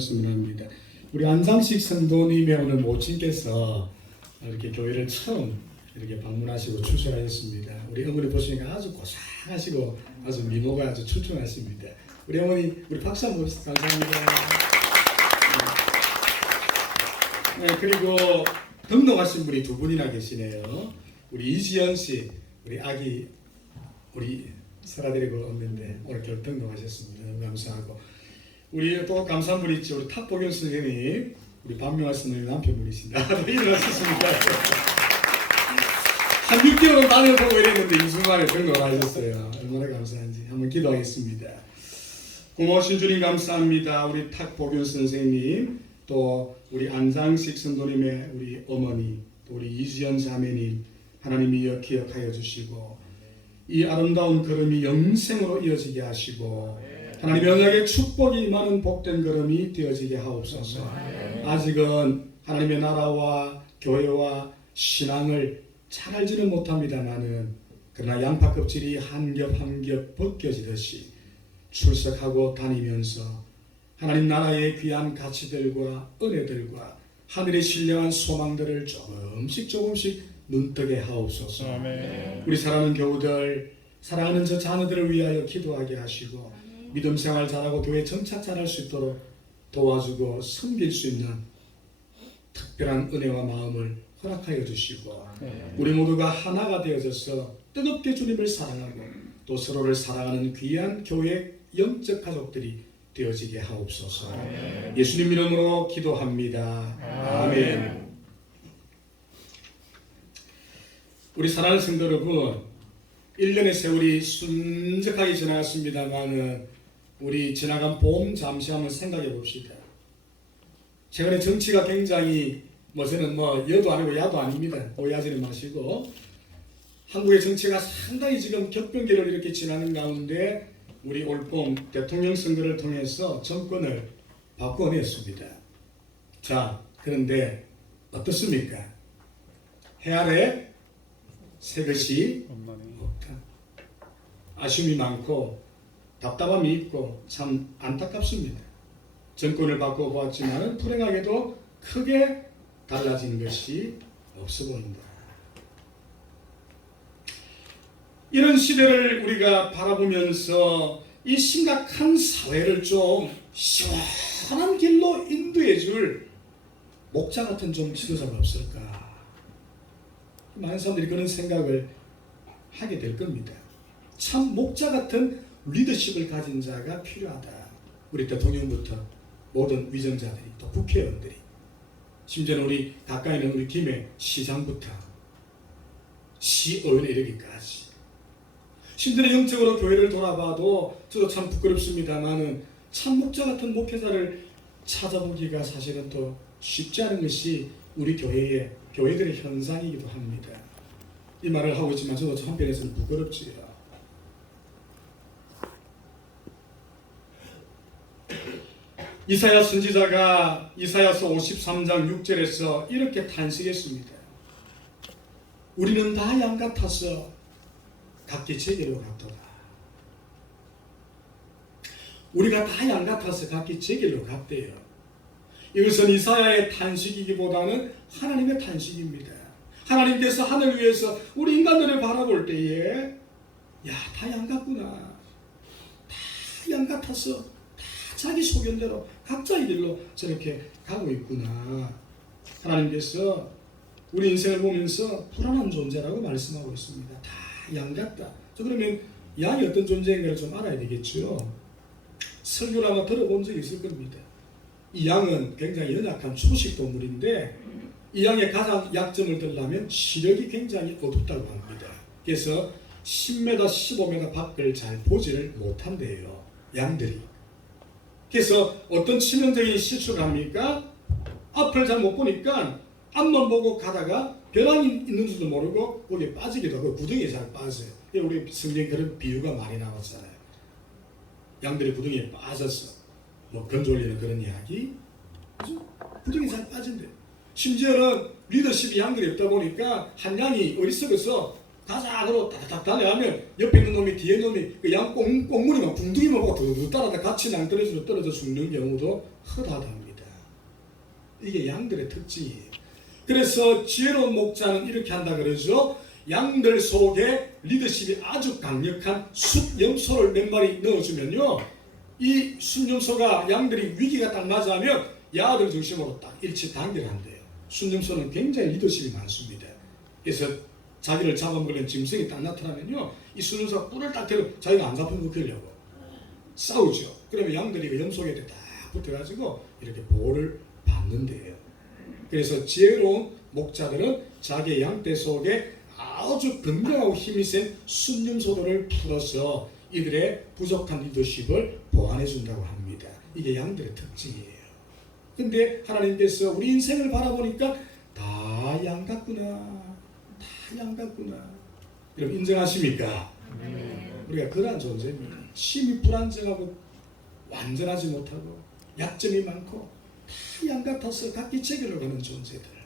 나눴으면 합니다. 우리 안상식 성도님의 오늘 모친께서 이렇게 교회를 처음 이렇게 방문하시고 출석하셨습니다. 우리 어머니 보시니까 아주 고상하시고 아주 미모가 아주 출중하십니다. 우리 어머니, 우리 박수 한번 봅시다. 감사합니다. 네, 그리고 등록하신 분이 두 분이나 계시네요. 우리 이지연 씨, 우리 아기, 우리 설아드리고 없는데 오늘 결 등록하셨습니다. 너무 감사하고, 우리 또 감사한 분이 있죠. 우리 탁복윤 선생님, 우리 반명화 선생님 남편분이신다. 일어나셨습니까? 한 6개월은 다녀보고 이랬는데 이주만에 등록하셨어요. 얼마나 감사한지 한번 기도하겠습니다. 고마우신 주님 감사합니다. 우리 탁복윤 선생님, 또 우리 안상식 선도님의 우리 어머니, 또 우리 이지연 자매님, 하나님이 기억하여 주시고 이 아름다운 걸음이 영생으로 이어지게 하시고 하나님의 언약의 축복이 많은 복된 걸음이 되어지게 하옵소서. 아직은 하나님의 나라와 교회와 신앙을 잘 알지는 못합니다마는 그러나 양파 껍질이 한 겹 한 겹 벗겨지듯이 출석하고 다니면서 하나님 나라의 귀한 가치들과 은혜들과 하늘의 신령한 소망들을 조금씩 눈뜨게 하옵소서. 아멘. 우리 사랑하는 교우들, 사랑하는 저 자녀들을 위하여 기도하게 하시고 믿음 생활 잘하고 교회 정착 잘할 수 있도록 도와주고 섬길 수 있는 특별한 은혜와 마음을 허락하여 주시고 우리 모두가 하나가 되어져서 뜨겁게 주님을 사랑하고 또 서로를 사랑하는 귀한 교회 영적 가족들이 되어지게 하옵소서. 아멘. 예수님 이름으로 기도합니다. 아멘. 우리 사랑하는 성도 여러분, 1년의 세월이 순적하게 지나갔습니다만은 우리 지나간 봄 잠시 한번 생각해 봅시다. 최근에 정치가 굉장히 저는 여도 아니고 야도 아닙니다. 오해하지는 마시고 한국의 정치가 상당히 지금 격변기를 이렇게 지나는 가운데 우리 올봄 대통령 선거를 통해서 정권을 바꿔냈습니다. 자, 그런데 어떻습니까? 해 아래 새 것이 없다. 아쉬움이 많고 답답함이 있고 참 안타깝습니다. 정권을 바꿔보았지만 불행하게도 크게 달라진 것이 없어 보인다. 이런 시대를 우리가 바라보면서 이 심각한 사회를 좀 시원한 길로 인도해 줄 목자 같은 좀 지도자가 없을까? 많은 사람들이 그런 생각을 하게 될 겁니다. 참 목자 같은 리더십을 가진 자가 필요하다. 우리 대통령부터 모든 위정자들이, 또 국회의원들이, 심지어는 우리 가까이 있는 우리 김해 시장부터 시의원에 이르기까지, 심지어는 영적으로 교회를 돌아봐도 저도 참 부끄럽습니다만은 참 목자 같은 목회자를 찾아보기가 사실은 또 쉽지 않은 것이 우리 교회들의 현상이기도 합니다. 이 말을 하고 있지만 저도 한편에서는 부끄럽지요. 이사야 선지자가 이사야서 53장 6절에서 이렇게 탄식했습니다. 우리는 다 양 같아서 각기 제게로 갔도다. 우리가 다 양 같아서 각기 제게로 갔대요. 이것은 이사야의 탄식이기보다는 하나님의 탄식입니다. 하나님께서 하늘 위에서 우리 인간들을 바라볼 때에 다 양 같구나. 다 양 같아서 다 자기 소견대로 각자의 길로 저렇게 가고 있구나. 하나님께서 우리 인생을 보면서 불안한 존재라고 말씀하고 있습니다. 다 양 같다. 그러면 양이 어떤 존재인가를 좀 알아야 되겠죠. 설교를 아마 들어본 적이 있을 겁니다. 이 양은 굉장히 연약한 초식 동물인데 이 양의 가장 약점을 들려면 시력이 굉장히 어둡다고 합니다. 그래서 10m, 15m 밖을 잘 보지를 못한대요. 양들이. 그래서 어떤 치명적인 실수를 합니까? 앞을 잘 못 보니까 앞만 보고 가다가 벼랑이 있는 줄도 모르고 거기에 빠지기도 하고 구덩이에 잘 빠져요. 우리 성경에 그런 비유가 많이 나왔잖아요. 양들이 구덩이에 빠져서 건져 올리는 그런 이야기. 구덩이에 잘 빠진대요. 심지어는 리더십이 양들이 없다 보니까 한 양이 어리석어서 가자 그러고 다다닥 달려가면 옆에 있는 놈이 뒤에 놈이 그 양 꽁무니만 궁둥이만 보고 두두 따라다 같이 낭떠러지로 떨어져 죽는 경우도 허다합니다. 이게 양들의 특징이에요. 그래서 지혜로운 목자는 이렇게 한다 그러죠. 양들 속에 리더십이 아주 강력한 숫염소를 몇 마리 넣어주면요, 이 숫염소가 양들이 위기가 딱 맞아하면 야들 중심으로 딱 일치단결한대요. 숫염소는 굉장히 리더십이 많습니다. 그래서 자기를 잡아먹으려는 짐승이 딱 나타나면요, 이 숫염소가 뿔을 딱 대고 자기가 안 잡히면 먹히려고 싸우죠. 그러면 양들이 그 염소에 딱 붙어가지고 이렇게 보호를 받는데요. 그래서 지혜로운 목자들은 자기의 양떼 속에 아주 건강하고 힘이 센 숫염소들을 풀어서 이들의 부족한 리더십을 보완해 준다고 합니다. 이게 양들의 특징이에요. 근데 하나님께서 우리 인생을 바라보니까 다 양 같구나, 다 양 같구나. 여러분 인정하십니까? 우리가 그러한 존재입니다. 심히 불안정하고 완전하지 못하고 약점이 많고 다 양 같아서 각기 체계로 가는 존재들.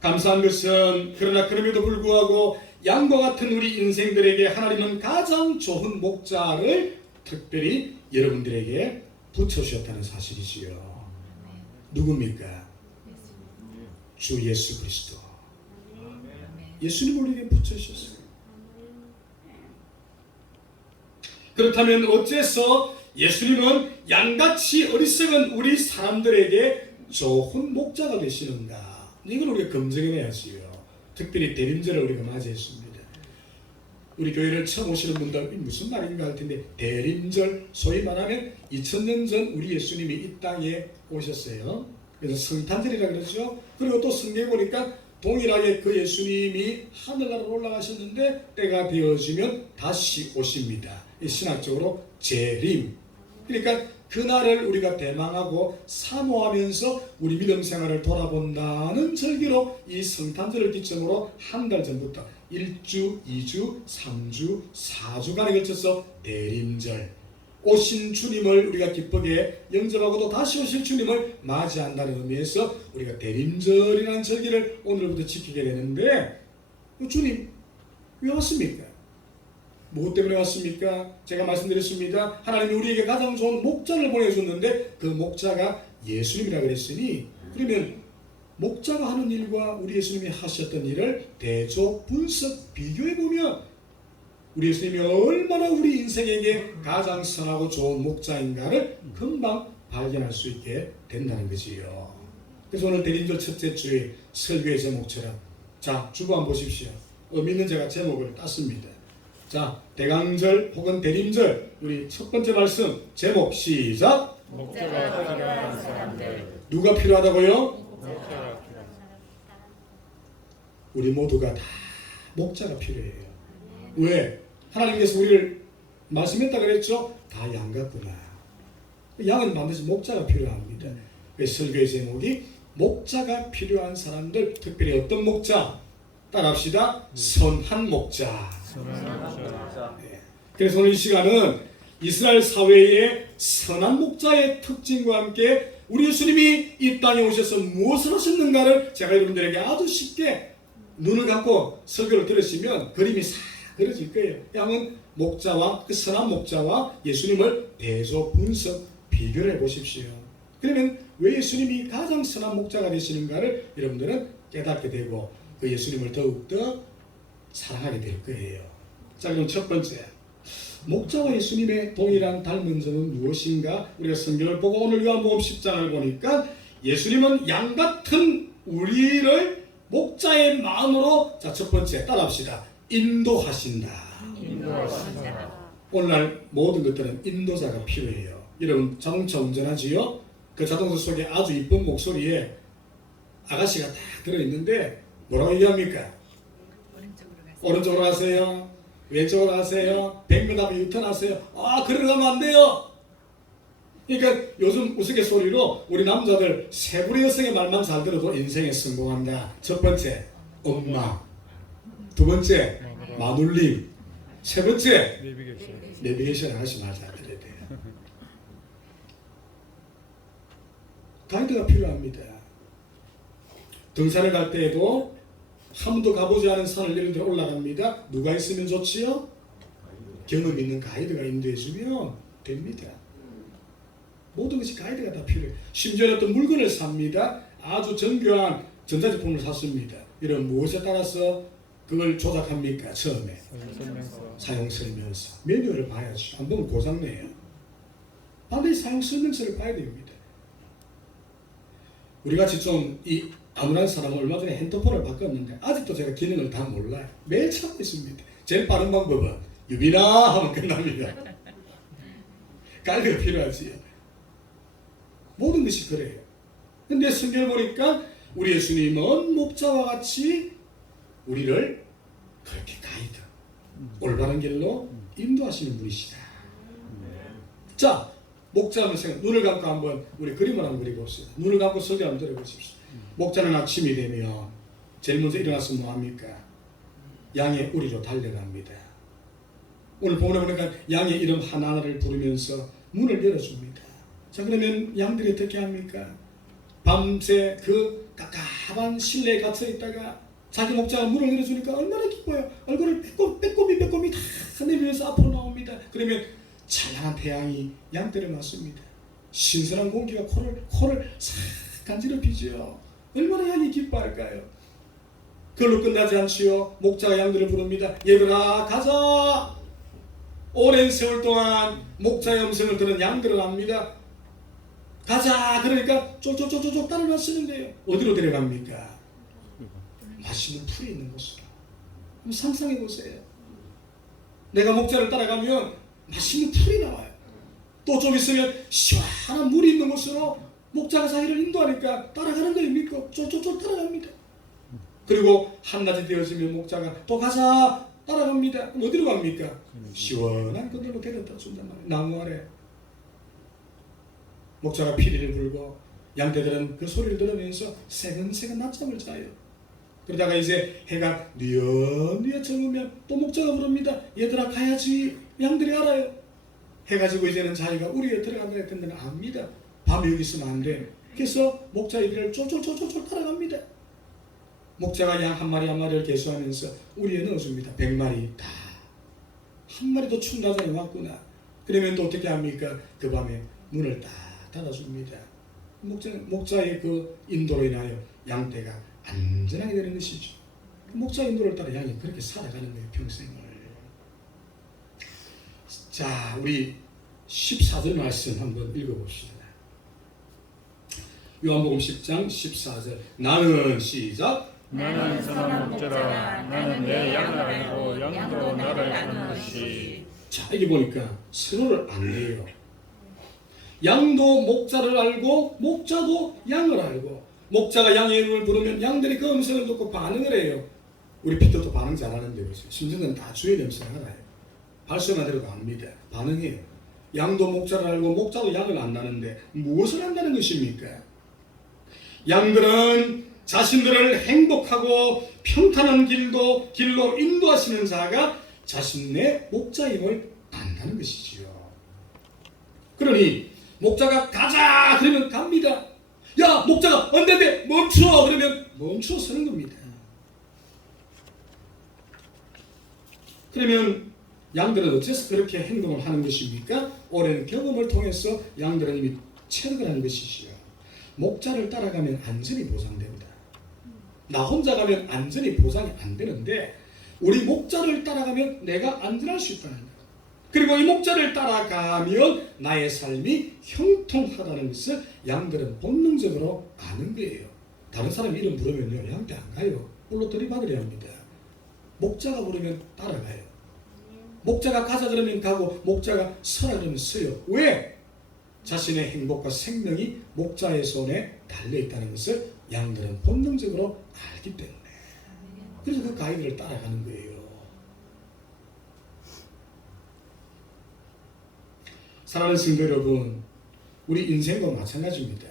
감사한 것은 그러나 그럼에도 불구하고 양과 같은 우리 인생들에게 하나님은 가장 좋은 목자를 특별히 여러분들에게 붙여주셨다는 사실이지요. 누굽니까? 주 예수 그리스도. 예수님을 우리에게 붙여주셨어요. 그렇다면 어째서 예수님은 양같이 어리석은 우리 사람들에게 좋은 목자가 되시는가? 이걸 우리가 검증해내야지요. 특별히 대림절을 우리가 맞이했습니다. 우리 교회를 처음 오시는 분들 무슨 말인가 할 텐데, 대림절, 소위 말하면 2000년 전 우리 예수님이 이 땅에 오셨어요. 그래서 성탄절이라 그러죠. 그리고 또 성경에 보니까 동일하게 그 예수님이 하늘나라로 올라가셨는데 때가 되어지면 다시 오십니다. 신학적으로 재림. 그러니까 그날을 우리가 대망하고 사모하면서 우리 믿음 생활을 돌아본다는 절기로 이 성탄절을 기점으로 한 달 전부터 1주, 2주, 3주, 4주간에 걸쳐서 대림절, 오신 주님을 우리가 기쁘게 영접하고 또 다시 오실 주님을 맞이한다는 의미에서 우리가 대림절이라는 절기를 오늘부터 지키게 되는데, 주님 왜 왔습니까? 무엇 때문에 왔습니까? 제가 말씀드렸습니다. 하나님이 우리에게 가장 좋은 목자를 보내줬는데 그 목자가 예수님이라 그랬으니, 그러면 목자가 하는 일과 우리 예수님이 하셨던 일을 대조 분석 비교해보면 우리 예수님이 얼마나 우리 인생에게 가장 선하고 좋은 목자인가를 금방 발견할 수 있게 된다는 거지요. 그래서 오늘 대림절 첫째 주의 설교의 제목처럼, 자, 주보 한번 보십시오. 의미 있는 제가 제목을 땄습니다. 자, 대강절 혹은 대림절, 우리 첫 번째 말씀 제목 시작. 목자가 필요한 사람들. 누가 필요하다고요? 목자가 필요한. 우리 모두가 다 목자가 필요해요. 왜? 하나님께서 우리를 말씀했다 그랬죠? 다 양 같구나. 양은 반드시 목자가 필요합니다. 그래서 설교의 제목이 목자가 필요한 사람들, 특별히 어떤 목자? 따라합시다. 선한 목자. 네. 그래서 오늘 이 시간은 이스라엘 사회의 선한 목자의 특징과 함께 우리 예수님이 이 땅에 오셔서 무엇을 하셨는가를 제가 여러분들에게 아주 쉽게 눈을 감고 설교를 들으시면 그림이 싹 그려질 거예요. 양은 목자와 그 선한 목자와 예수님을 대조 분석 비교를 해보십시오. 그러면 왜 예수님이 가장 선한 목자가 되시는가를 여러분들은 깨닫게 되고 그 예수님을 더욱더 사랑하게 될 거예요. 자, 그럼 첫 번째, 목자와 예수님의 동일한 닮은 점은 무엇인가? 우리가 성경을 보고 오늘 요한복음 10장을 보니까 예수님은 양 같은 우리를 목자의 마음으로, 자, 첫 번째 따라합시다. 인도하신다. 오늘날 모든 것들은 인도자가 필요해요. 여러분 자동차 운전하지요? 그 자동차 속에 아주 이쁜 목소리에 아가씨가 딱 들어있는데 뭐라고 얘기합니까? 오른쪽으로 가세요. 왼쪽으로 가세요. 100m 앞에 유턴하세요. 아, 그러러 가면 안 돼요. 그러니까 요즘 우스갯소리로 우리 남자들 세 부류 여성의 말만 잘 들어도 인생에 성공한다. 첫 번째, 엄마. 두 번째, 마눌님. 세 번째, 내비게이션 아가씨 말 잘 들어야 돼요. 가이드가 필요합니다. 등산을 갈 때에도 한 번도 가보지 않은 산을 예를 들어 올라갑니다. 누가 있으면 좋지요? 경험 있는 가이드가 인도해주면 됩니다. 모든 것이 가이드가 다 필요해요. 심지어 어떤 물건을 삽니다. 아주 정교한 전자제품을 샀습니다. 이런 무엇에 따라서 그걸 조작합니까? 처음에 사용 설명서 매뉴얼을 봐야죠. 안 보면 고장내요. 반드시 사용 설명서를 봐야 됩니다. 우리같이 좀 이 아무런 사람은 얼마 전에 핸드폰을 바꿨는데 아직도 제가 기능을 다 몰라요. 매일 찾고 있습니다. 제일 빠른 방법은 유비나 하면 끝납니다. 가이드가 필요하지요. 모든 것이 그래요. 근데 성경을 보니까 우리 예수님은 목자와 같이 우리를 그렇게 가이드, 올바른 길로 인도하시는 분이시다. 자, 목자는 생각, 눈을 감고 한번 우리 그림을 한번 그려봅시다. 눈을 감고 설교 한번 들어보십시오. 목자는 아침이 되면 제일 먼저 일어나서 뭐합니까? 양의 우리로 달려갑니다. 오늘 본문에 보니까 양의 이름 하나하나를 부르면서 문을 열어줍니다. 자, 그러면 양들이 어떻게 합니까? 밤새 그 깝깝한 실내에 갇혀 있다가 자기 목자가 문을 열어주니까 얼마나 기뻐요. 얼굴을 빼꼼히 다 내밀면서 앞으로 나옵니다. 그러면 찬란한 태양이 양떼를 맞습니다. 신선한 공기가 코를 싹 간지럽히죠. 얼마나 양이 기뻐할까요? 그걸로 끝나지 않지요. 목자가 양들을 부릅니다. 얘들아 가자. 오랜 세월 동안 목자의 음성을 들은 양들은 압니다. 가자. 그러니까 쫄쫄쫄쫄 따라 나서는데요. 어디로 데려갑니까? 맛있는 풀이 있는 곳으로. 한번 상상해 보세요. 내가 목자를 따라가면 맛있는 풀이 나와요. 또 좀 있으면 시원한 물이 있는 곳으로 목자가 자기를 인도하니까 따라가는 걸 믿고 쫄쫄쫄 따라갑니다. 그리고 한낮이 되어지면 목자가 또 가자 따라갑니다. 그럼 어디로 갑니까? 시원한 그늘로 데려다 준단 말이에요. 나무 아래. 목자가 피리를 불고 양떼들은 그 소리를 들으면서 새근새근 낮잠을 자요. 그러다가 이제 해가 뉘엿뉘엿 저으면 또 목자가 부릅니다. 얘들아 가야지. 양들이 알아요. 해가 지고 이제는 자기가 우리에 들어간다 했던 데는 압니다. 밤에 여기 있으면 안 돼. 그래서 목자 이들을 쫄쫄쫄쫄 따라갑니다. 목자가 양 한 마리 한 마리를 계수하면서 우리에 넣어줍니다. 100마리 다. 한 마리도 충나전에 왔구나. 그러면 또 어떻게 합니까? 그 밤에 문을 딱 닫아줍니다. 목자의 그 인도로 인하여 양떼가 안전하게 되는 것이죠. 목자 인도를 따라 양이 그렇게 살아가는 거예요. 평생을. 자, 우리 14절 말씀 한번 읽어봅시다. 요한복음 10장 14절. 나는 시작. 나는 선한 목자라. 나는 내 양을 알고 양도 나를 아는 것이. 자, 여기 보니까 서로를 안내요. 양도 목자를 알고 목자도 양을 알고 목자가 양의 이름을 부르면 양들이 그 음성을 듣고 반응을 해요. 우리 피터도 반응 잘하는데 보세요. 심지어는 다 주의 냄새가 나요. 발성만 들어도 압니다. 반응해요. 양도 목자를 알고 목자도 양을 안다는데 무엇을 안다는 것입니까? 양들은 자신들을 행복하고 평탄한 길로 인도하시는 자가 자신의 목자임을 안다는 것이지요. 그러니 목자가 가자 그러면 갑니다. 야 목자가 안돼 멈춰 그러면 멈춰 서는 겁니다. 그러면 양들은 어째서 그렇게 행동을 하는 것입니까? 오랜 경험을 통해서 양들은 이미 체득을 하는 것이지요. 목자를 따라가면 안전이 보장된다. 나 혼자 가면 안전이 보장이 안 되는데 우리 목자를 따라가면 내가 안전할 수 있다는 거예요. 그리고 이 목자를 따라가면 나의 삶이 형통하다는 것을 양들은 본능적으로 아는 거예요. 다른 사람 이름 부르면요 양떼 안 가요. 홀로 들이받으려 합니다. 목자가 부르면 따라가요. 목자가 가자 그러면 가고 목자가 서라 그러면 서요. 왜? 자신의 행복과 생명이 목자의 손에 달려있다는 것을 양들은 본능적으로 알기 때문에 그래서 그 가이드를 따라가는 거예요. 사랑하는 성도 여러분, 우리 인생도 마찬가지입니다.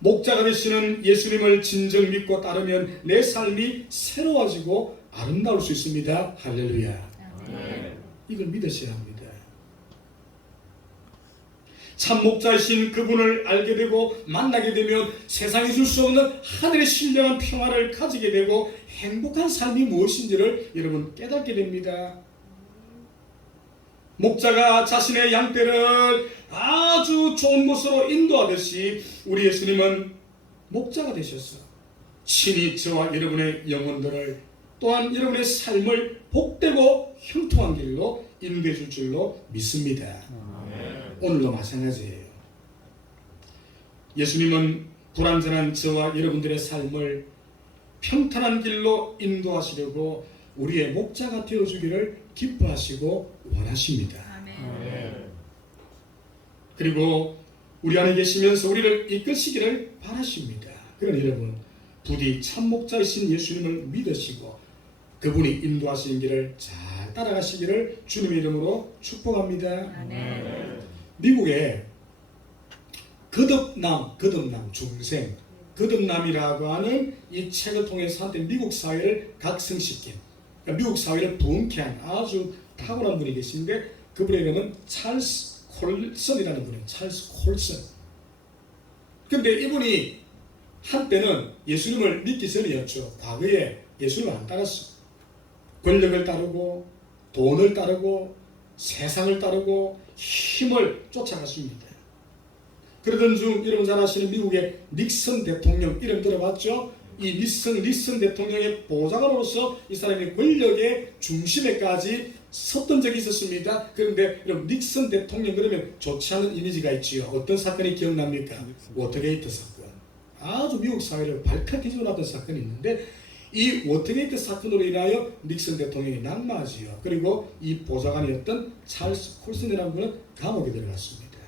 목자가 되시는 예수님을 진정 믿고 따르면 내 삶이 새로워지고 아름다울 수 있습니다. 할렐루야. 이걸 믿으셔야 합니다. 참 목자이신 그분을 알게 되고 만나게 되면 세상이 줄 수 없는 하늘의 신령한 평화를 가지게 되고 행복한 삶이 무엇인지를 여러분 깨닫게 됩니다. 목자가 자신의 양떼를 아주 좋은 곳으로 인도하듯이 우리 예수님은 목자가 되셨어. 친히 저와 여러분의 영혼들을 또한 여러분의 삶을 복되고 형통한 길로 인도해 줄 줄로 믿습니다. 오늘도 마찬가지예요. 예수님은 불완전한 저와 여러분들의 삶을 평탄한 길로 인도하시려고 우리의 목자가 되어주기를 기뻐하시고 원하십니다. 그리고 우리 안에 계시면서 우리를 이끄시기를 바라십니다. 그러나 여러분, 부디 참 목자이신 예수님을 믿으시고 그분이 인도하시는 길을 잘 따라가시기를 주님의 이름으로 축복합니다. 미국에 거듭남 중생, 거듭남이라고 하는 이 책을 통해서 한때 미국 사회를 각성시킨, 그러니까 미국 사회를 부흥케 한 아주 탁월한 분이 계신데 그분의 이름은 찰스 콜슨이라는 분이에요. 찰스 콜슨. 근데 이분이 한때는 예수님을 믿기 전이었죠. 과거에 예수님을 안 따랐어. 권력을 따르고 돈을 따르고 세상을 따르고 힘을 쫓아갔습니다. 그러던 중 여러분 잘 아시는 미국의 닉슨 대통령 이름 들어봤죠? 이 닉슨 대통령의 보좌관으로서 이 사람이 권력의 중심에까지 섰던 적이 있었습니다. 그런데 여러분 닉슨 대통령 그러면 좋지 않은 이미지가 있지요. 어떤 사건이 기억납니까? 워터게이트 사건. 아주 미국 사회를 발칵 뒤집어놨던 사건이 있는데 이 워터게이트 사건으로 인하여 닉슨 대통령이 낙마하지요. 그리고 이 보좌관이었던 찰스 콜슨이라는 분은 감옥에 들어갔습니다.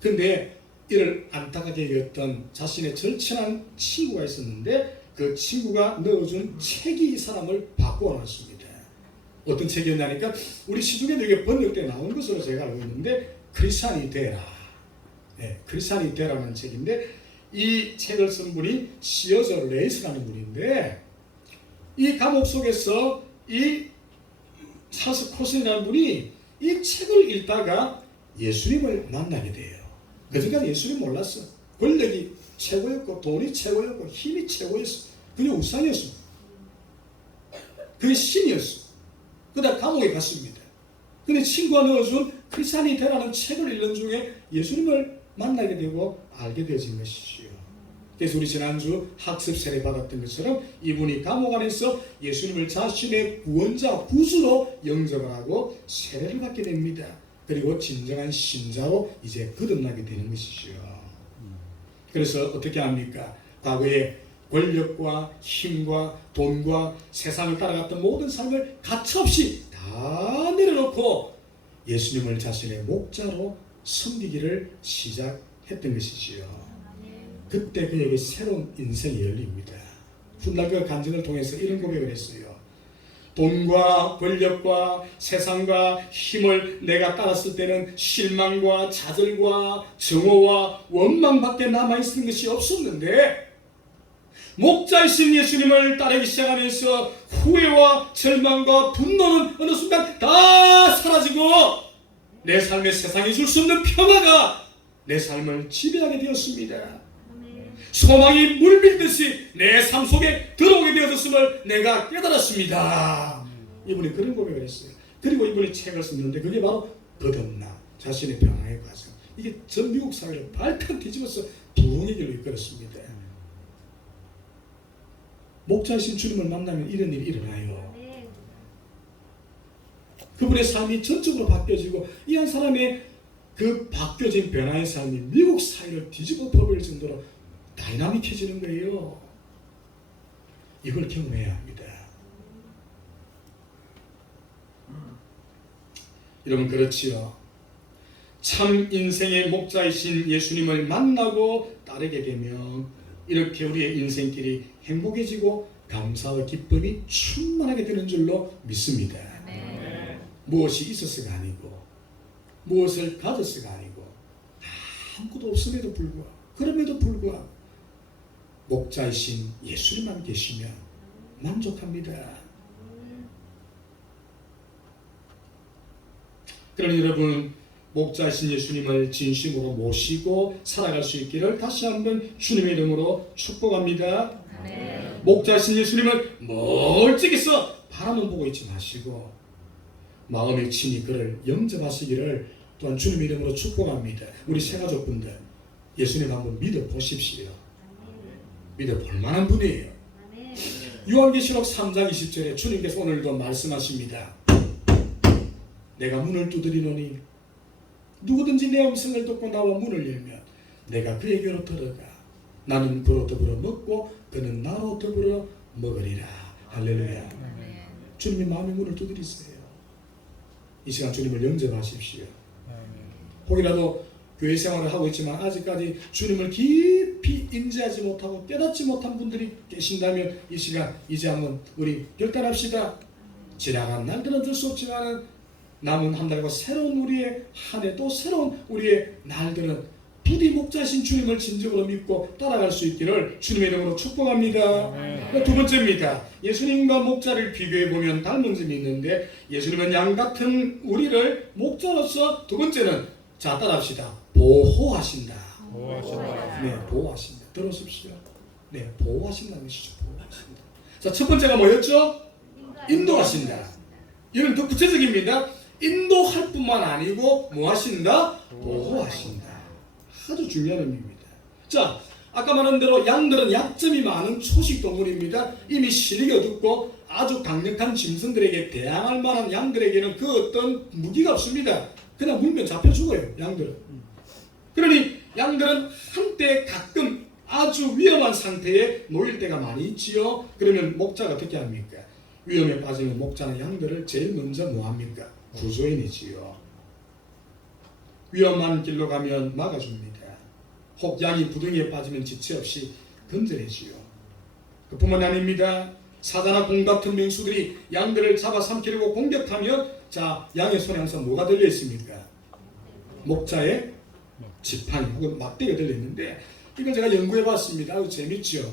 그런데 이를 안타깝게 여겼던 자신의 절친한 친구가 있었는데 그 친구가 넣어준 책이 이 사람을 바꾸어놨습니다. 어떤 책이었냐니까 우리 시중에도 이게 번역돼 나온 것으로 제가 알고 있는데 크리스찬이 되라. 네, 크리스찬이 되라는 책인데 이 책을 쓴 분이 시어저 레이스라는 분인데 이 감옥 속에서 이 찰스 콜슨이라는 분이 이 책을 읽다가 예수님을 만나게 돼요. 그전까지 예수님 몰랐어. 권력이 최고였고 돈이 최고였고 힘이 최고였어. 그게 우상이었어. 그게 신이었어. 그러다 감옥에 갔습니다. 근데 친구가 넣어준 크리스찬이 되라는 책을 읽는 중에 예수님을 만나게 되고 알게 되어진 것이지요. 그래서 우리 지난주 학습 세례 받았던 것처럼 이분이 감옥 안에서 예수님을 자신의 구원자, 구주로 영접을 하고 세례를 받게 됩니다. 그리고 진정한 신자로 이제 거듭나게 되는 것이죠. 그래서 어떻게 합니까? 과거에 권력과 힘과 돈과 세상을 따라갔던 모든 삶을 가차없이 다 내려놓고 예수님을 자신의 목자로 섬기기를 시작했던 것이지요. 그때 그에게 새로운 인생이 열립니다. 훗날 그 간증을 통해서 이런 고백을 했어요. 돈과 권력과 세상과 힘을 내가 따랐을 때는 실망과 좌절과 정오와 원망밖에 남아있는 것이 없었는데 목자이신 예수님을 따르기 시작하면서 후회와 절망과 분노는 어느 순간 다 사라지고 내 삶에 세상이 줄 수 없는 평화가 내 삶을 지배하게 되었습니다. 소망이 물밀듯이 내 삶 속에 들어오게 되었음을 내가 깨달았습니다. 이분이 그런 고백을 했어요. 그리고 이분이 책을 썼는데 그게 바로 거듭남, 자신의 변화의 과정. 이게 전 미국 사회를 발칵 뒤집어서 부흥의 길로 이끌었습니다. 목자이신 주님을 만나면 이런 일이 일어나요. 그분의 삶이 전적으로 바뀌어지고 이 한 사람의 그 바뀌어진 변화의 삶이 미국 사회를 뒤집어 버릴 정도로 다이나믹해지는 거예요. 이걸 경험해야 합니다. 여러분 그렇지요. 참 인생의 목자이신 예수님을 만나고 따르게 되면 이렇게 우리의 인생길이 행복해지고 감사와 기쁨이 충만하게 되는 줄로 믿습니다. 무엇이 있어서가 아니고 무엇을 가졌어가 아니고 아무것도 없음에도 불구하고 그럼에도 불구하고 목자이신 예수님만 계시면 만족합니다. 그러니 여러분 목자신 예수님을 진심으로 모시고 살아갈 수 있기를 다시 한번 주님의 이름으로 축복합니다. 목자신 예수님을 멀찍이서 바라만 보고 있지 마시고 마음에 친히 그를 영접하시기를 또한 주님의 이름으로 축복합니다. 우리 새가족분들 예수님 한번 믿어보십시오. 믿어볼 만한 분이에요. 요한계시록 3장 20절에 주님께서 오늘도 말씀하십니다. 내가 문을 두드리노니 누구든지 내 음성을 듣고 나와 문을 열면 내가 그에게로 들어가 나는 그로 더불어 먹고 그는 나로 더불어 먹으리라. 할렐루야. 주님의 마음의 문을 두드리세요. 이 시간 주님을 영접하십시오. 혹이라도 교회 생활을 하고 있지만 아직까지 주님을 깊이 인지하지 못하고 깨닫지 못한 분들이 계신다면 이 시간 이제 한번 우리 결단합시다. 지나간 날들은 어쩔 수 없지만 남은 한 달과 새로운 우리의 한 해 또 새로운 우리의 날들은 부디 목자신 주님을 진정으로 믿고 따라갈 수 있기를 주님의 이름으로 축복합니다. 두 번째입니다. 예수님과 목자를 비교해보면 닮은 점이 있는데 예수님은 양 같은 우리를 목자로서 두 번째는 자 따라합시다. 보호하신다. 네, 보호하신다. 들으십시오. 네, 보호하신다는 것이죠. 보호하신다. 자, 첫 번째가 뭐였죠? 인도하신다. 이건 더 구체적입니다. 인도할 뿐만 아니고 뭐 하신다? 보호하신다. 아주 중요한 의미입니다. 자, 아까 말한 대로 양들은 약점이 많은 초식 동물입니다. 이미 실력이 어둡고 아주 강력한 짐승들에게 대항할 만한 양들에게는 그 어떤 무기가 없습니다. 그냥 물면 잡혀 죽어요. 양들은. 그러니 양들은 한때 가끔 아주 위험한 상태에 놓일 때가 많이 있지요. 그러면 목자가 어떻게 합니까? 위험에 빠지면 목자는 양들을 제일 먼저 뭐합니까? 구조해내지요. 위험한 길로 가면 막아줍니다. 혹 양이 부둥이에 빠지면 지체 없이 건져내지요. 그뿐만 아닙니다. 사자나 공 같은 맹수들이 양들을 잡아삼키려고 공격하면 자, 양의 손에 항상 뭐가 들려 있습니까? 목자의 지팡이 혹은 막대가 들려 있는데 이걸 제가 연구해 봤습니다. 아주 재밌죠.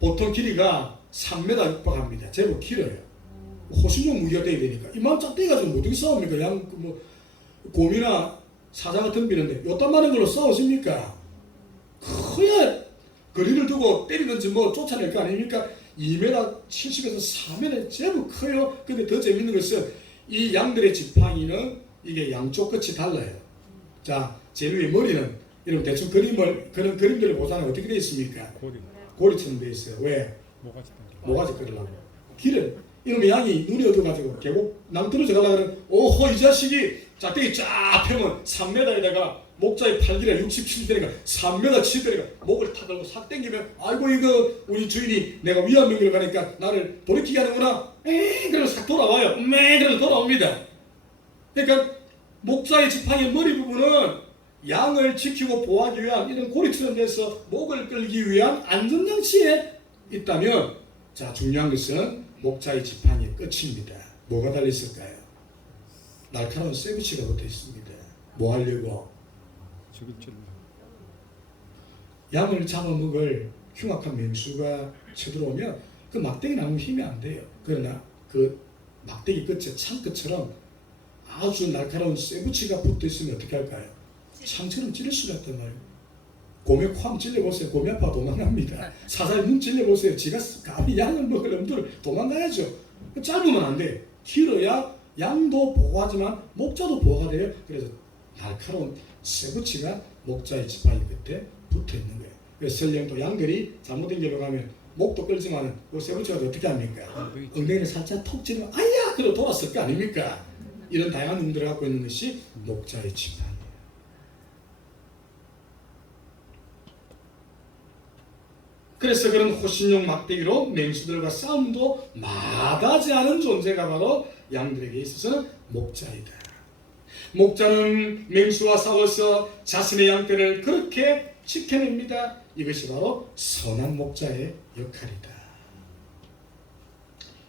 보통 길이가 3m 육박합니다. 제법 길어요. 호신용 무기가 돼야 되니까 이만 짝대기 가지고 어떻게 싸웁니까? 양 뭐 곰이나 사자가 덤비는데 요딴 많은 걸로 싸우십니까? 커야 거리를 두고 때리든지 뭐 쫓아낼 거 아닙니까? 2m 70에서 4m 제법 커요. 근데 더 재밌는 것은 이 양들의 지팡이는 이게 양쪽 끝이 달라요. 자, 제일 위에 머리는 여러분 대충 그런 그림들을 보자면 어떻게 되어 있습니까? 고리처럼 되어 있어요. 왜? 모가지 끌으려고. 길을 이놈의 양이 눈이 어두워가지고 계곡 남 떨어져 가려고 그러면 오호 이 자식이 짝대기 쫙 펴면 3m에다가 목자의 팔길이가 67대니까 3m 7대니까 목을 타들고 싹 당기면 아이고 이거 우리 주인이 내가 위험 명령을 가니까 나를 돌이키게 하는구나. 그러면 싹 돌아와요. 그러면 돌아옵니다. 그러니까 목자의 지팡이의 머리 부분은 양을 지키고 보호하기 위한 이런 고리처럼 돼서 목을 끌기 위한 안전장치에 있다면 자 중요한 것은 목자의 지팡이의 끝입니다. 뭐가 달려있을까요? 날카로운 쇠붙이가 붙어 있습니다. 뭐 하려고? 양을 잡아먹을 흉악한 맹수가 쳐들어오면 그 막대기 나무 힘이 안 돼요. 그러나 그 막대기 끝에 창끝처럼 아주 날카로운 쇠붙이가 붙어 있으면 어떻게 할까요? 창처럼 찌를 수가 있단 말이에요. 곰의 코 한번 찔러보세요. 곰이 아파 도망갑니다. 사자의 눈 찔러보세요. 지가 감히 양을 먹을 놈들 도망가야죠. 짧으면 안 돼. 길어야 양도 보호하지만 목자도 보호가 돼요. 그래서 날카로운 쇠붙이가 목자의 지팡이 끝에 붙어 있는 거예요. 그래서 설령 양들이 잘못된 길로 가면 목도 끌지만 그 쇠붙이가 어떻게 합니까? 엉덩이를 살짝 톡 찌르면 아야! 그러고 돌았을 거 아닙니까? 이런 다양한 용도를 갖고 있는 것이 목자의 지팡이예요. 그래서 그런 호신용 막대기로 맹수들과 싸움도 마다하지 않은 존재가 바로 양들에게 있어서는 목자이다. 목자는 맹수와 싸워서 자신의 양떼를 그렇게 지켜냅니다. 이것이 바로 선한 목자의 역할이다.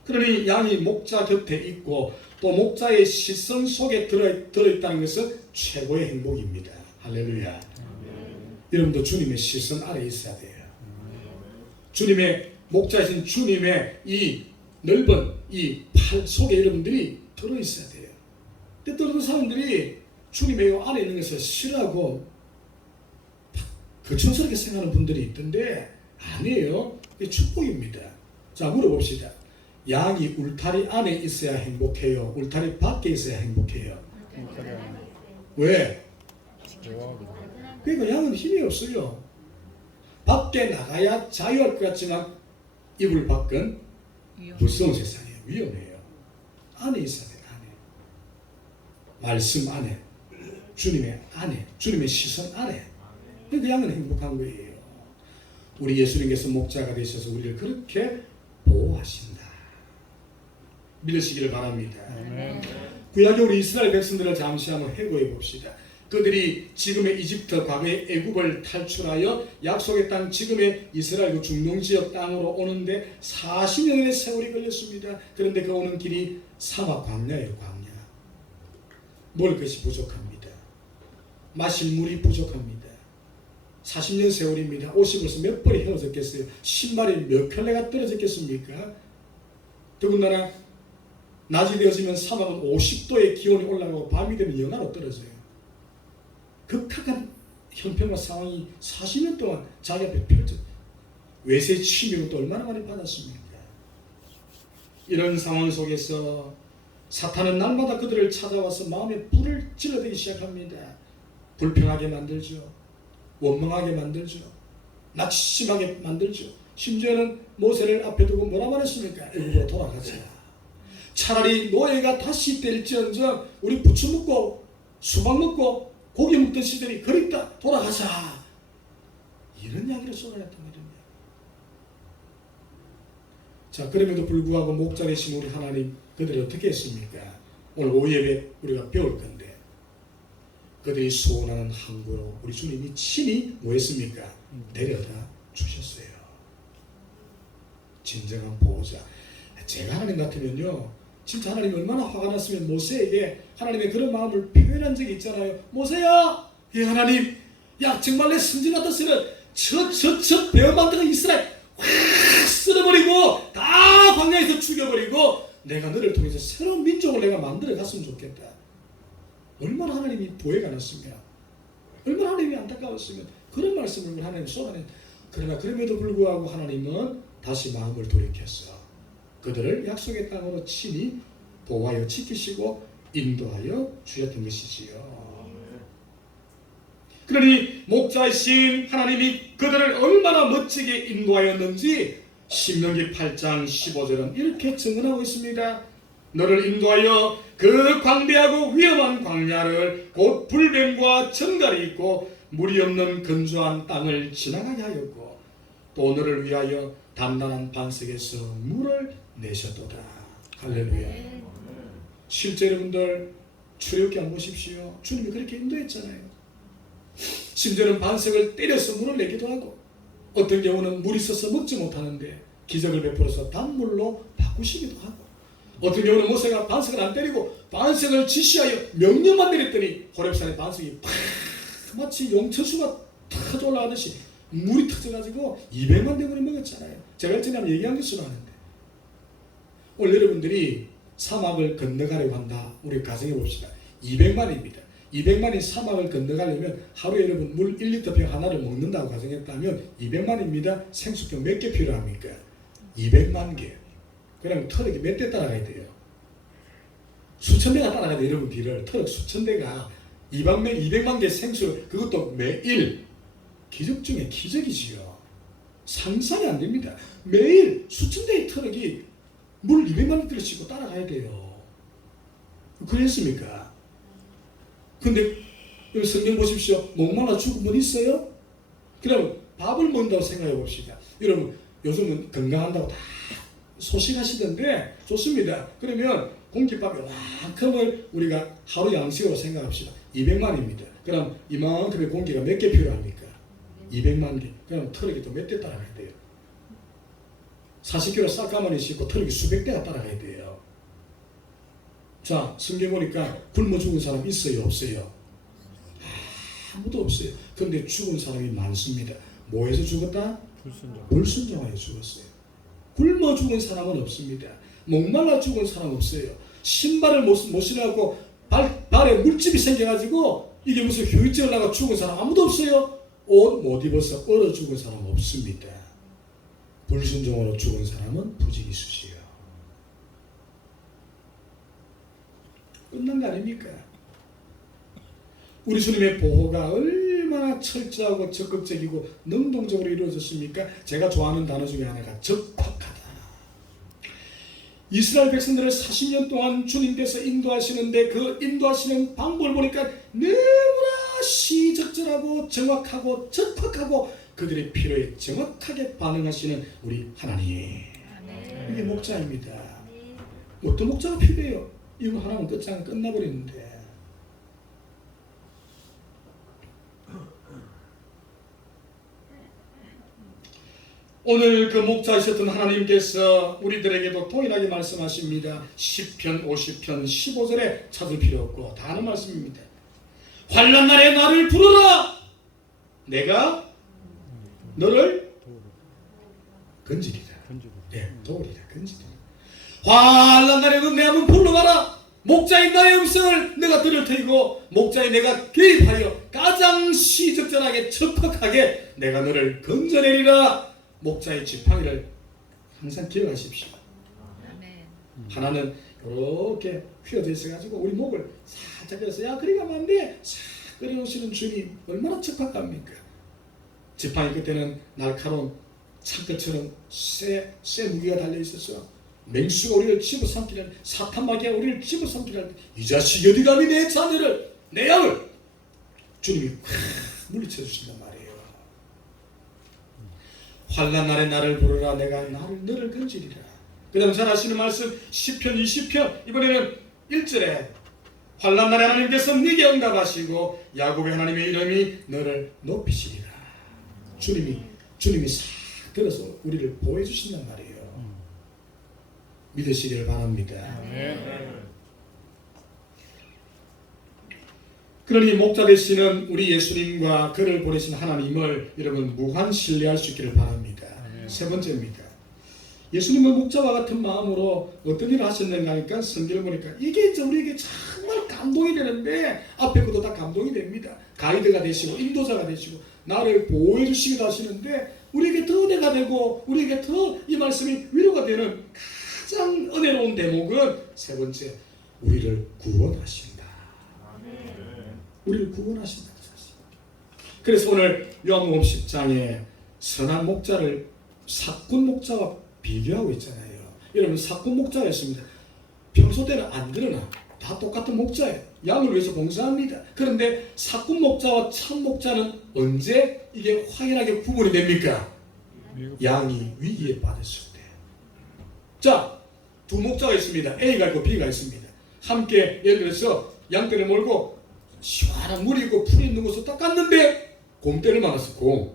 그러니 양이 목자 곁에 있고 또 목자의 시선 속에 들어있다는 것은 최고의 행복입니다. 할렐루야. 여러분도 주님의 시선 아래에 있어야 돼요. 주님의 목자이신 주님의 이 넓은 이 팔 속에 여러분들이 들어있어야 돼요. 때때로 사람들이 주님의 요 안에 있는 것을 싫어하고 거창스럽게 생각하는 분들이 있던데 아니에요. 이게 축복입니다. 자, 물어봅시다. 양이 울타리 안에 있어야 행복해요? 울타리 밖에 있어야 행복해요? 왜? 그러니까 양은 힘이 없어요. 밖에 나가야 자유할 것 같지만 이불 밖은 무서운 세상이에요. 위험해요. 안에 있어야 돼요. 안에. 말씀 안에, 주님의 안에, 주님의 시선 안에. 그 양은 행복한 거예요. 우리 예수님께서 목자가 되셔서 우리를 그렇게 보호하신다. 믿으시기를 바랍니다. 구약의 우리 이스라엘 백성들을 잠시 한번 해고해 봅시다. 그들이 지금의 이집트, 과거의 애굽을 탈출하여 약속의 땅, 지금의 이스라엘 그 중동지역 땅으로 오는데 40년의 세월이 걸렸습니다. 그런데 그 오는 길이 사막 광야예요. 광야. 먹을 것이 부족합니다. 마실 물이 부족합니다. 40년 세월입니다. 옷이 벌써 몇 벌이 헤어졌겠어요? 신발이 몇 켤레가 떨어졌겠습니까? 더군다나 낮이 되어지면 사막은 50도의 기온이 올라가고 밤이 되면 영하로 떨어져요. 극악한 형편과 상황이 40년 동안 자기 앞에 펼쳐져요. 외세 침입을 또 얼마나 많이 받았습니까? 이런 상황 속에서 사탄은 날마다 그들을 찾아와서 마음에 불을 질러대기 시작합니다. 불평하게 만들죠. 원망하게 만들죠. 낙심하게 만들죠. 심지어는 모세를 앞에 두고 뭐라 말했습니까? 애굽으로 돌아가자. 차라리 노예가 다시 될지언정 우리 부추 먹고 수박 먹고 고기 먹던 시절이 그립다. 돌아가자. 이런 이야기를 쏟아냈단 말입니다. 자, 그럼에도 불구하고 목자 되신 우리 하나님 그들이 어떻게 했습니까? 오늘 오후 예배 우리가 배울 건데 그들이 소원하는 항구로 우리 주님이 친히 뭐 했습니까? 데려다 주셨어요. 진정한 보호자. 제가 하나님 같으면요, 진짜 하나님이 얼마나 화가 났으면 모세에게 하나님의 그런 마음을 표현한 적이 있잖아요. 모세야, 예 하나님, 야 정말 내 승진 같았으면 저 배은망대가 이스라엘 확 쓸어버리고 다 광야에서 죽여버리고 내가 너를 통해서 새로운 민족을 내가 만들어 갔으면 좋겠다. 얼마나 하나님이 보혜가 났으면, 얼마나 하나님이 안타까웠으면 그런 말씀을 하나님 쏟아낸. 그러나 그럼에도 불구하고 하나님은 다시 마음을 돌이켰어. 그들을 약속의 땅으로 친히 보호하여 지키시고 인도하여 주셨던 것이지요. 그러니 목자이신 하나님이 그들을 얼마나 멋지게 인도하였는지 신명기 8장 15절은 이렇게 증언하고 있습니다. 너를 인도하여 그 광대하고 위험한 광야를 곧 불뱀과 정갈이 있고 물이 없는 건조한 땅을 지나가게 하였고 또 너를 위하여 단단한 반석에서 물을 내셨도다. 할렐루야. 실제 여러분들 출애굽기 안 보십시오. 주님이 그렇게 인도했잖아요. 심지어는 반석을 때려서 물을 내기도 하고 어떤 경우는 물이 있어서 먹지 못하는데 기적을 베풀어서 단물로 바꾸시기도 하고 어떤 경우는 모세가 반석을 안 때리고 반석을 지시하여 명령만 내렸더니 호렙산의 반석이 팍 마치 용천수가 터져 올라가듯이 물이 터져가지고 200만 대군이 먹었잖아요. 제가 전에 얘기한 것으로 아는데 오늘 여러분들이 사막을 건너가려고 한다. 우리 가정해 봅시다. 200만입니다. 200만이 사막을 건너가려면 하루에 여러분 물 1리터 병 하나를 먹는다고 가정했다면 200만입니다. 생수병 몇 개 필요합니까? 200만 개. 그럼 트럭이 몇 대 따라가야 돼요? 수천 대가 따라가야 돼요. 여러분 뒤를 트럭 수천 대가 200만 개 생수, 그것도 매일. 기적 중에 기적이지요. 상상이 안 됩니다. 매일 수천 대의 트럭이 물 200만 리터를 싣고 따라가야 돼요. 그랬습니까? 근데 여기 성경 보십시오. 목말라 죽은 분 있어요? 그럼 밥을 먹는다고 생각해 봅시다. 여러분 요즘은 건강한다고 다 소식하시던데 좋습니다. 그러면 공깃밥이 이만큼을 우리가 하루 양식으로 생각합시다. 200만입니다. 그럼 이만큼의 공기가 몇 개 필요합니까? 200만 개. 그럼 트럭이 또 몇 대 따라가야 돼요? 40kg 쌀가마니 싣고 트럭이 수백 대가 따라가야 돼요. 자, 성경 보니까 굶어 죽은 사람 있어요? 없어요? 아무도 없어요. 그런데 죽은 사람이 많습니다. 뭐해서 죽었다? 불순종하여 죽었어요. 굶어 죽은 사람은 없습니다. 목말라 죽은 사람 없어요. 신발을 못 신어갖고 발에 물집이 생겨가지고 이게 무슨 휴유증을 나가 죽은 사람 아무도 없어요. 옷 못 입어서 얼어 죽은 사람 없습니다. 불순종으로 죽은 사람은 부지기수시요. 끝난 거 아닙니까? 우리 주님의 보호가 얼마나 철저하고 적극적이고 능동적으로 이루어졌습니까? 제가 좋아하는 단어 중에 하나가 적확하다. 이스라엘 백성들을 40년 동안 주님께서 인도하시는데 그 인도하시는 방법을 보니까 너무나 시적절하고 정확하고 적확하고 그들의 필요에 정확하게 반응하시는 우리 하나님. 이게 목자입니다. 어떤 목자가 필요해요? 이거 하나면 끝나버리는데. 오늘 그 목자이셨던 하나님께서 우리들에게도 동일하게 말씀하십니다. 시편 50편 15절에 찾을 필요 없고 다 하는 말씀입니다. 환난 날에 나를 부르라. 내가 너를 건지리라. 네, 도우리라. 건지리라. 환난 날에는 내 한번 불러봐라. 목자인 나의 음성을 내가 들을 테이고 목자인 내가 개입하여 가장 시적절하게 적확하게 내가 너를 건져내리라. 목자의 지팡이를 항상 기억하십시오. 하나는 이렇게 휘어져 있어가지고 우리 목을 살짝 해서 야 그리 가면 안 돼. 싹 끓여오시는 주님 얼마나 적확합니까? 지팡이 끝에는 날카로운 창끝처럼 쇠 무기가 달려있어서 맹수가 우리를 집어삼키는 사탄마귀가 우리를 집어삼키는 이 자식이 어디 감히 내 자녀를 내 양을 주님이 확 물리쳐 주신단 말이에요. 환난 날에 나를 부르라. 내가 너를 건지리라. 그 다음 잘 아시는 말씀 시편 20편 이번에는 1절에 환난 날에 하나님께서 네게 응답하시고 야곱의 하나님의 이름이 너를 높이시리라. 주님이 싹 들어서 우리를 보호해 주신단 말이에요. 믿으시길 바랍니다. 그러니 목자 되시는 우리 예수님과 그를 보내신 하나님을 여러분 무한 신뢰할 수 있기를 바랍니다. 세 번째입니다. 예수님은 목자와 같은 마음으로 어떤 일을 하셨는가 하니까 성경을 보니까 이게 우리에게 정말 감동이 되는데 앞에 것도 다 감동이 됩니다. 가이드가 되시고 인도자가 되시고 나를 보호해 주시기도 하시는데 우리에게 더 은혜가 되고 우리에게 더 이 말씀이 위로가 되는 가장 은혜로운 대목은 세 번째, 우리를 구원하신다. 우리를 구원하신다. 그래서 오늘 요한복음 10장에 선한 목자를 사꾼 목자와 비교하고 있잖아요. 여러분 사꾼 목자였습니다. 평소 때는 안 드러나. 다 똑같은 목자예요. 양을 위해서 봉사합니다. 그런데 사꾼 목자와 참 목자는 언제 이게 확연하게 구분이 됩니까? 양이 위기에 빠졌을 때. 자, 두 목자가 있습니다. A가 있고 B가 있습니다. 함께 예를 들어서 양떼를 몰고 시원한 물이 있고 풀이 있는 곳을 딱 갔는데 곰떼를 만났어. 곰.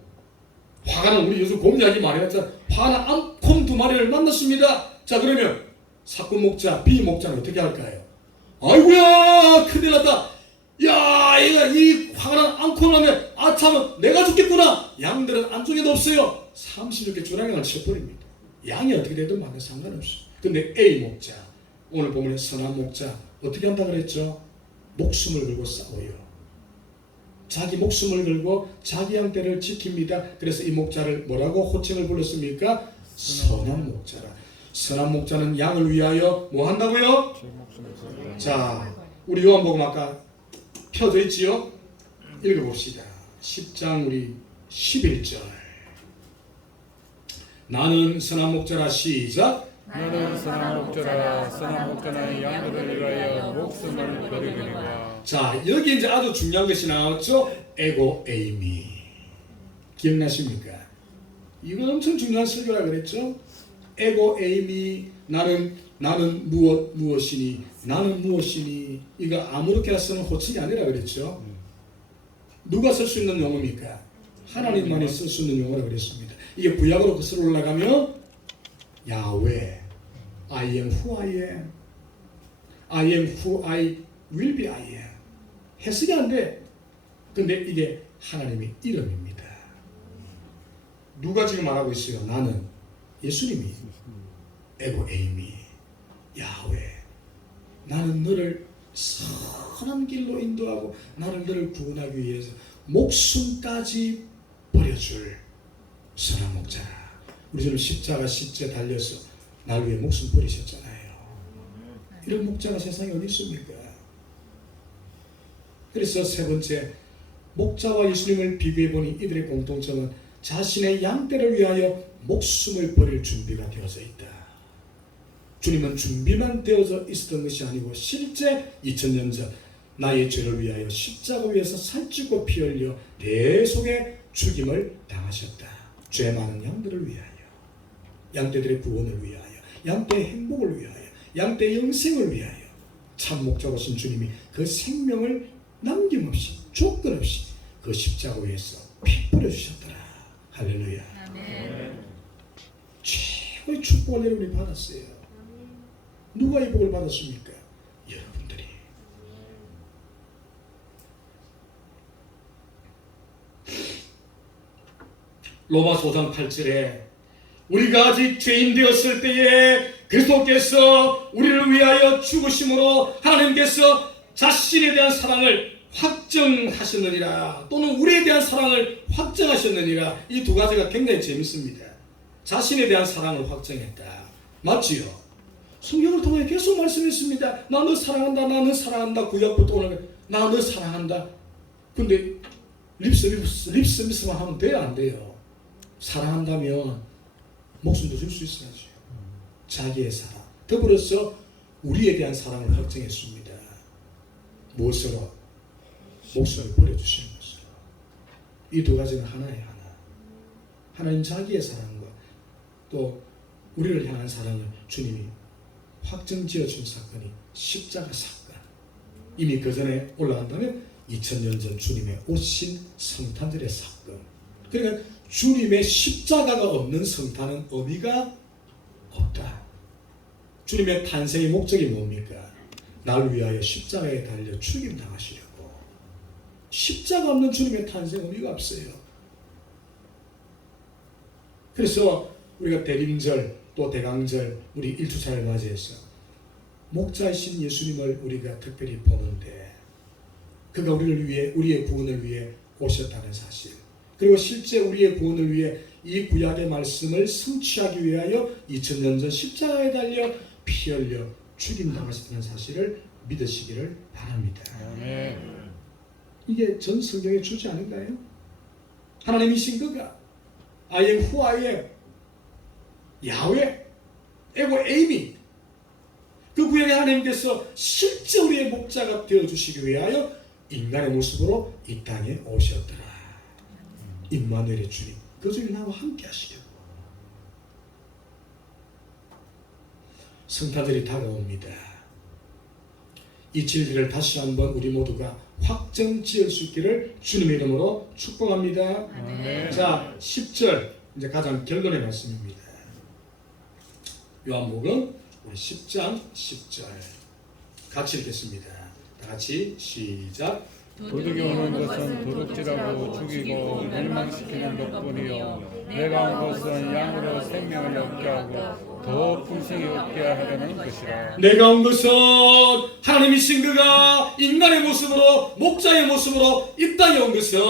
화가 난 우리 요즘 곰 이야기 많이 했잖아. 화가 난 암곰 두 마리를 만났습니다. 자, 그러면 사꾼 목자 B 목자는 어떻게 할까요? 아이고야 큰일 났다. 야 얘가 이 화가 난 암곰을 하면 참 내가 죽겠구나. 양들은 안쪽에도 없어요. 36개 주량을 쳐버립니다. 양이 어떻게 되든 만나 상관없어. 근데 A 목자 오늘 보면 선한 목자 어떻게 한다 그랬죠? 목숨을 걸고 싸워요. 자기 목숨을 걸고 자기 양떼를 지킵니다. 그래서 이 목자를 뭐라고 호칭을 불렀습니까? 선한 목자라. 선한 목자는 양을 위하여 뭐 한다고요? 자, 우리 요한복음 아까 펴져 있지요? 읽어봅시다. 10장 우리 11절. 나는 선한 목자라. 시작. 나는 선한 목자라. 선한 목자는 양들을 위하여 목숨을 버리리라. 자, 여기 이제 아주 중요한 것이 나왔죠. 에고 에이미. 기억나십니까? 이건 엄청 중요한 설교라 그랬죠. 에고 에이미. 나는 무엇이니? 나는 무엇이니? 이거 아무렇게나 쓰는 호칭이 아니라 그랬죠. 누가 쓸 수 있는 용어입니까? 하나님만이 쓸 수 있는 용어라 그랬습니다. 이게 구약으로 거슬러 올라가면 야훼, I am who I am, I am who I will be I am. 해석이 안 돼. 근데 이게 하나님의 이름입니다. 누가 지금 말하고 있어요? 나는 예수님이 에고 에이미 야훼. 나는 너를 선한 길로 인도하고 나를 너를 구원하기 위해서 목숨까지 버려줄 선한 목자라. 우리 주님 십자가 십자에 달려서 날 위해 목숨 버리셨잖아요. 이런 목자가 세상에 어디 있습니까? 그래서 세 번째, 목자와 예수님을 비교해보니 이들의 공통점은 자신의 양떼를 위하여 목숨을 버릴 준비가 되어져 있다. 주님은 준비만 되어져 있었던 것이 아니고 실제 2000년 전 나의 죄를 위하여 십자가 위에서 살찌고 피 흘려 대속의 죽임을 당하셨다. 죄 많은 양들을 위하여, 양떼들의 구원을 위하여, 양떼의 행복을 위하여, 양떼의 영생을 위하여 참 목자로신 주님이 그 생명을 남김없이 조건 없이 그 십자가 위에서 피 뿌려주셨더라. 할렐루야. 아멘. 최고의 축복을 여러분이 받았어요. 누가 이 복을 받았습니까? 여러분들이. 로마서 5장 8절에 우리가 아직 죄인 되었을 때에 그리스도께서 우리를 위하여 죽으심으로 하나님께서 자신에 대한 사랑을 확정하셨느니라, 또는 우리에 대한 사랑을 확정하셨느니라. 이 두 가지가 굉장히 재밌습니다. 자신에 대한 사랑을 확정했다. 맞지요? 성경을 통해 계속 말씀했습니다. 나 너 사랑한다, 나 너 사랑한다. 구약부터 오늘 나 너 사랑한다. 근데 립서비스만 하면 돼요, 안 돼요? 사랑한다면 목숨도 줄 수 있어야죠. 자기의 사랑, 더불어서 우리에 대한 사랑을 확정했습니다. 무엇으로? 목숨을 버려주시는 것으로. 이 두 가지는 하나예요, 하나. 하나님 자기의 사랑과 또 우리를 향한 사랑을 주님이 확정지어준 사건이 십자가 사건. 이미 그 전에 올라간다면 2000년 전 주님의 오신 성탄절의 사건. 그러니까 주님의 십자가가 없는 성탄은 의미가 없다. 주님의 탄생의 목적이 뭡니까? 나를 위하여 십자가에 달려 죽임 당하시려고. 십자가 없는 주님의 탄생 의미가 없어요. 그래서 우리가 대림절 또 대강절 우리 일주차를 맞이해서 목자이신 예수님을 우리가 특별히 보는데, 그가 우리를 위해, 우리의 구원을 위해 오셨다는 사실, 그리고 실제 우리의 구원을 위해 이 구약의 말씀을 성취하기 위하여 2000년 전 십자가에 달려 피 흘려 죽임 당하셨다는 사실을 믿으시기를 바랍니다. 아멘. 이게 전 성경의 주제 아닌가요? 하나님이신 그가 I am who I am, 야훼, 에고 에이미, 그 구약의 하나님께서 실제 우리의 목자가 되어주시기 위하여 인간의 모습으로 이 땅에 오셨더라. 임마누엘의 주님, 그 주님 나와 함께 하시려고. 성탄절이 다가옵니다. 이 진리를 다시 한번 우리 모두가 확정 지을 수 있기를 주님의 이름으로 축복합니다. 아멘. 자, 10절 이제 가장 결론의 말씀입니다. 요한복음 우리 10장 10절 같이 읽겠습니다. 다 같이 시작. 도둑이 오는 것은 도둑질하고 죽이고 멸망시키는 것뿐이요 내가 온 것은 양으로 생명을 얻게 하고 더 풍성히 얻게 하려는 것이라. 내가 온 것은 하나님이신 그가 인간의 모습으로, 목자의 모습으로 이 땅에 온 것은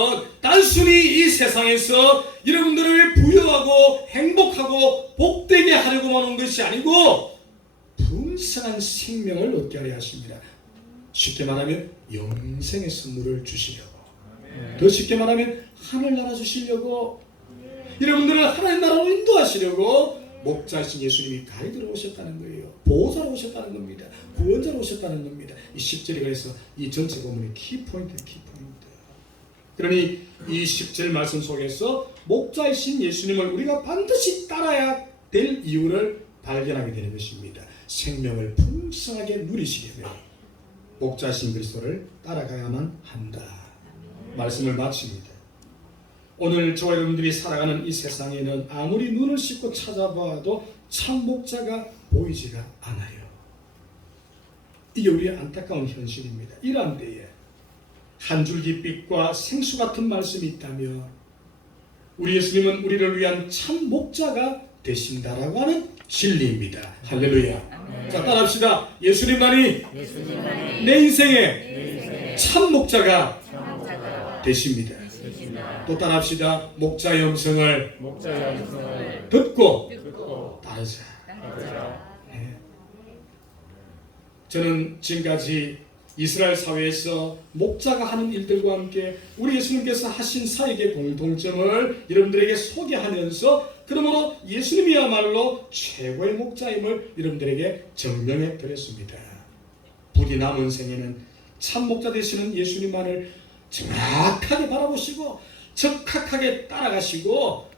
단순히 이 세상에서 여러분들을 부유하고 행복하고 복되게 하려고만 온 것이 아니고 풍성한 생명을 얻게 하려 하십니다. 쉽게 말하면 영생의 선물을 주시려고, 더 쉽게 말하면 하늘나라 주시려고, 여러분들을 하나님 나라로 인도하시려고 목자이신 예수님이 가이드로 오셨다는 거예요. 보호자로 오셨다는 겁니다. 구원자로 오셨다는 겁니다. 이 10절이 그래서 이 전체 본문의 키포인트. 그러니 이 10절 말씀 속에서 목자이신 예수님을 우리가 반드시 따라야 될 이유를 발견하게 되는 것입니다. 생명을 풍성하게 누리시려면 목자이신 그리스도를 따라가야만 한다. 말씀을 마칩니다. 오늘 저와 여러분들이 살아가는 이 세상에는 아무리 눈을 씻고 찾아봐도 참 목자가 보이지가 않아요. 이게 우리의 안타까운 현실입니다. 이러한 때에 한 줄기 빛과 생수 같은 말씀이 있다면 우리 예수님은 우리를 위한 참 목자가 되신다라고 하는 진리입니다. 할렐루야. 자, 따라합시다. 예수님만이 내 인생의 참 목자가 목자가 되십니다. 되시나 또 따라합시다. 목자의 음성을 목자의 음성을 듣고 듣고 따르자. 따르자. 저는 지금까지 이스라엘 사회에서 목자가 하는 일들과 함께 우리 예수님께서 하신 사역의 공통점을 여러분들에게 소개하면서 그러므로 예수님이야말로 최고의 목자임을 여러분들에게 증명해 드렸습니다. 부디 남은 생에는 참 목자 되시는 예수님만을 정확하게 바라보시고 적확하게 따라가시고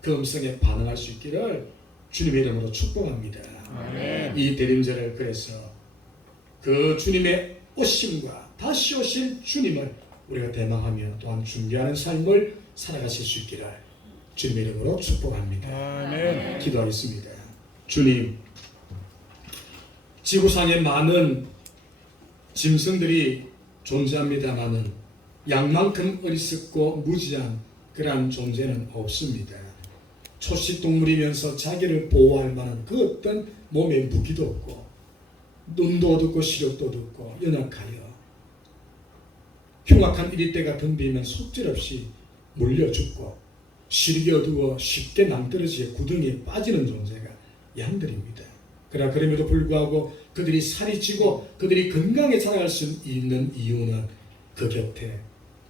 그 음성에 반응할 수 있기를 주님의 이름으로 축복합니다. 아멘. 이 대림절을 그래서 그 주님의 오심과 다시 오실 주님을 우리가 대망하며 또한 준비하는 삶을 살아가실 수 있기를 주님의 이름으로 축복합니다. 아멘. 기도하겠습니다. 주님, 지구상에 많은 짐승들이 존재합니다마는 양만큼 어리석고 무지한 그러한 존재는 없습니다. 초식동물이면서 자기를 보호할 만한 그 어떤 몸에 무기도 없고 눈도 어둡고 시력도 어둡고 연약하여 흉악한 이리때가 덤비면 속절없이 물려 죽고 시력이 어두워 쉽게 낭떠러지에 구덩이에 빠지는 존재가 양들입니다. 그러나 그럼에도 불구하고 그들이 살이 찌고 그들이 건강에 자라갈 수 있는 이유는 그 곁에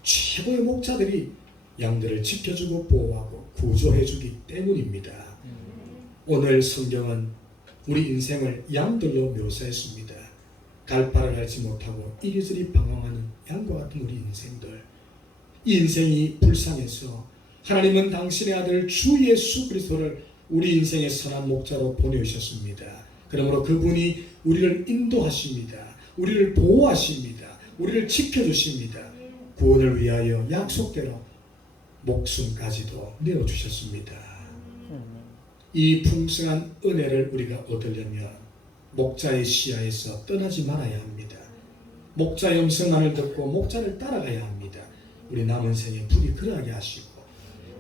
최고의 목자들이 양들을 지켜주고 보호하고 구조해주기 때문입니다. 오늘 성경은 우리 인생을 양들로 묘사했습니다. 갈 바를 알지 못하고 이리저리 방황하는 양과 같은 우리 인생들. 이 인생이 불쌍해서 하나님은 당신의 아들 주 예수 그리스도를 우리 인생의 선한 목자로 보내주셨습니다. 그러므로 그분이 우리를 인도하십니다. 우리를 보호하십니다. 우리를 지켜주십니다. 구원을 위하여 약속대로 목숨까지도 내어주셨습니다. 이 풍성한 은혜를 우리가 얻으려면 목자의 시야에서 떠나지 말아야 합니다. 목자의 음성만을 듣고 목자를 따라가야 합니다. 우리 남은 생에 부디 그러하게 하시고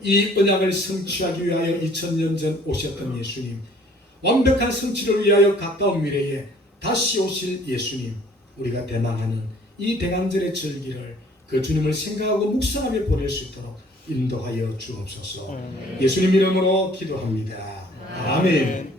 이 언약을 성취하기 위하여 2000년 전 오셨던 예수님, 완벽한 성취를 위하여 가까운 미래에 다시 오실 예수님, 우리가 대망하는 이 대강절의 절기를 그 주님을 생각하고 묵상하며 보낼 수 있도록 인도하여 주옵소서. 예수님 이름으로 기도합니다. 아멘.